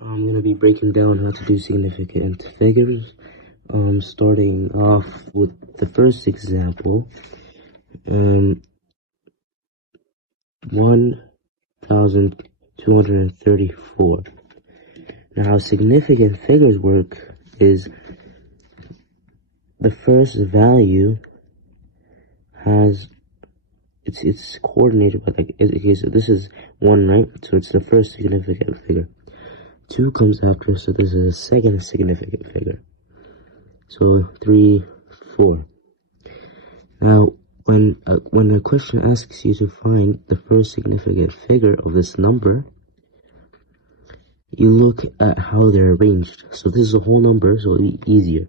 I'm going to be breaking down how to do significant figures, starting off with the first example, 1,234. Now, how significant figures work is the first value has, it's coordinated by, like, okay, so this is 1, right? So it's the first significant figure. 2 comes after, so this is a second significant figure. So 3, 4. Now, when a question asks you to find the first significant figure of this number, you look at how they're arranged. So this is a whole number, so it'll be easier.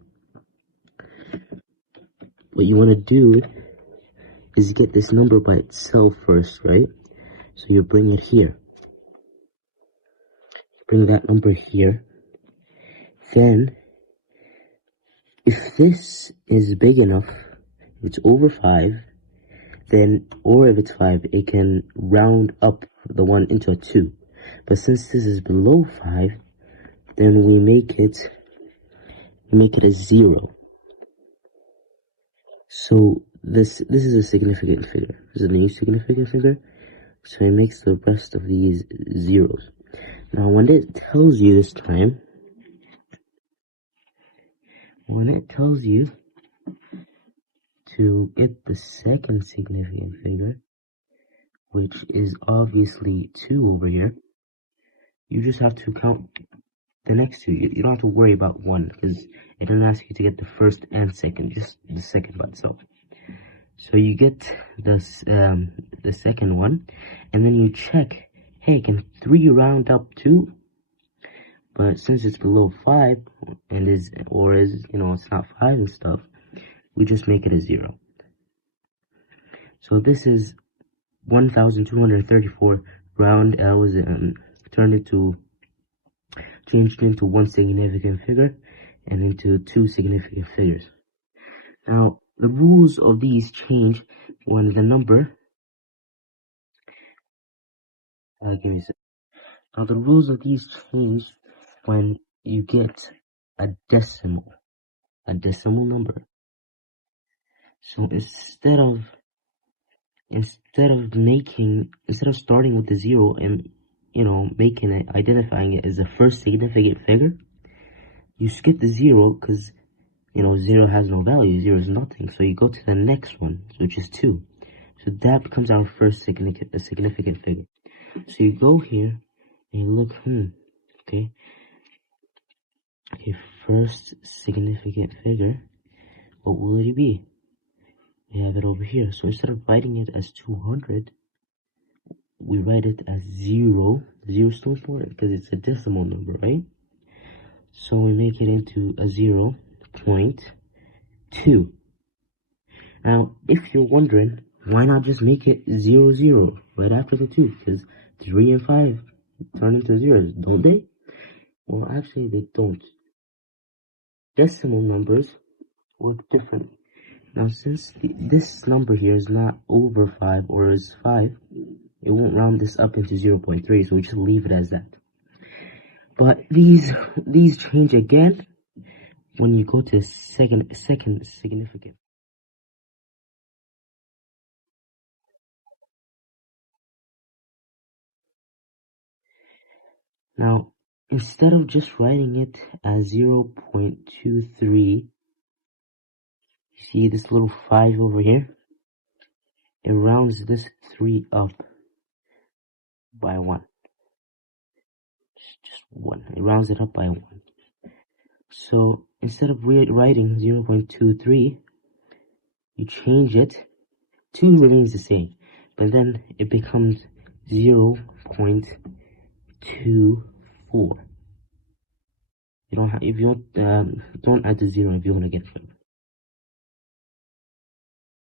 What you want to do is get this number by itself first, right? So you bring it here. Bring that number here. Then, if this is big enough, if it's over 5, then, or if it's 5, it can round up the 1 into a 2. But since this is below 5, then we make it a 0. So this is a significant figure. This is a new significant figure. So it makes the rest of these zeros. Now when it tells you this time, to get the second significant figure, which is obviously 2 over here, you just have to count the next 2. You don't have to worry about 1, because it doesn't ask you to get the first and second, just the second by itself. So you get the second one, and then you check, hey, can 3 round up 2? But since it's below 5, and it's not 5 and stuff, we just make it a 0. So this is 1,234 round L is changed into one significant figure and into 2 significant figures. Now, the rules of these change when the number, Now, the rules of these change when you get a decimal number. So instead of starting with the 0 and identifying it as the first significant figure, you skip the 0 because 0 has no value, 0 is nothing. So you go to the next one, which is 2. So that becomes our first significant figure. So you go here and you look, okay, first significant figure, what will it be? We have it over here. So instead of writing it as 200, we write it as 0. 0 still important because it's a decimal number, right? So we make it into a 0.2. Now, if you're wondering, why not just make it 0, 0 right after the 2? Because 3 and 5 turn into zeros, don't they? Well, actually, they don't. Decimal numbers work different. Now, since this number here is not over 5 or is 5, it won't round this up into 0.3, so we just leave it as that. But these change again when you go to second significant. Now, instead of just writing it as 0.23, see this little 5 over here? It rounds this 3 up by 1. Just 1. It rounds it up by 1. So instead of writing 0.23, you change it. 2 remains the same, but then it becomes 0.24. You don't add the 0 if you want to get it.